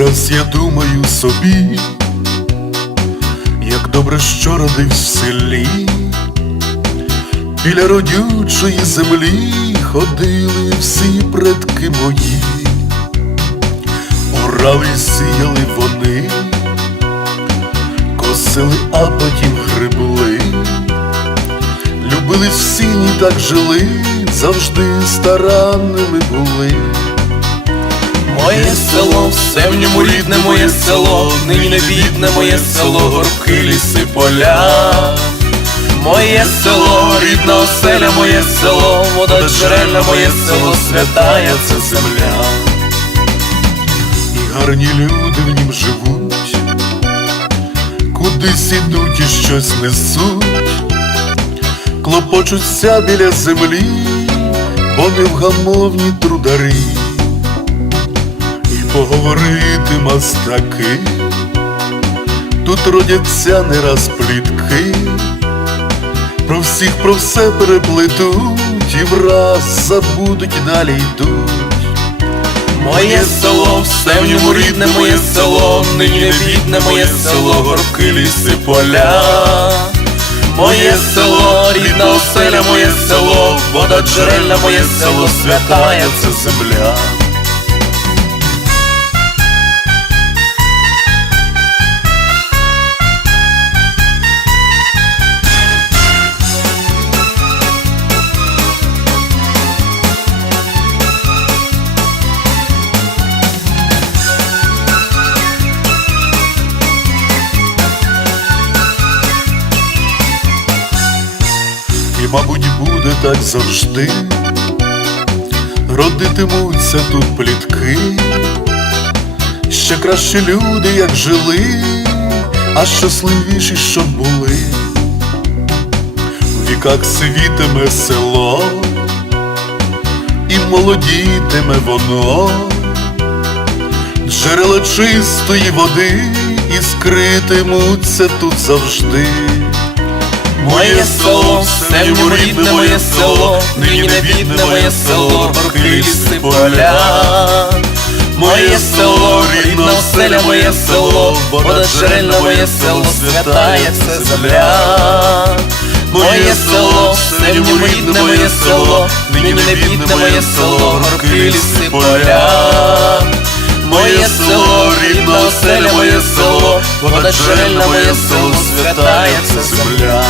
Ось я думаю собі, як добре, що родився в селі, біля родючої землі ходили всі предки мої, орали сіяли вони, косили, а потім грибли, любили всі так жили, завжди старанними були. Моє село, все в ньому рідне моє село, нині не бідне моє село, горбки, ліси, поля. Моє село, рідна оселя, моє село, вода джерельна, моє село, святая це земля. І гарні люди в нім живуть, кудись ідуть і щось несуть, клопочуться біля землі, бо невгамовні трударі, і поговорити мастаки, тут родяться не раз плітки, про всіх про все переплетуть і враз забудуть і далі йдуть. Моє село, все в ньому рідне моє село, нині не бідне моє село, горбки, ліси, поля. Моє село, рідна оселя, моє село, вода джерельна, моє село, святая це земля. Мабуть, буде так завжди, родитимуться тут плітки, ще кращі люди, як жили, а щасливіші, щоб були. В віках світиме село, і молодітиме воно, джерела чистої води і скритимуться тут завжди. Моє село, все в ньому рідне моє село, нині не бідне моє село, горки, ліси, поля. Моє село, рідна оселя, моє село, вода джерельна, моє село, святая це земля. Моє село, все в ньому рідне моє село, нині не бідне моє село, горки, ліси, поля. Моє село, рідна оселя, моє село, вода джерельна, моє село, святая це земля.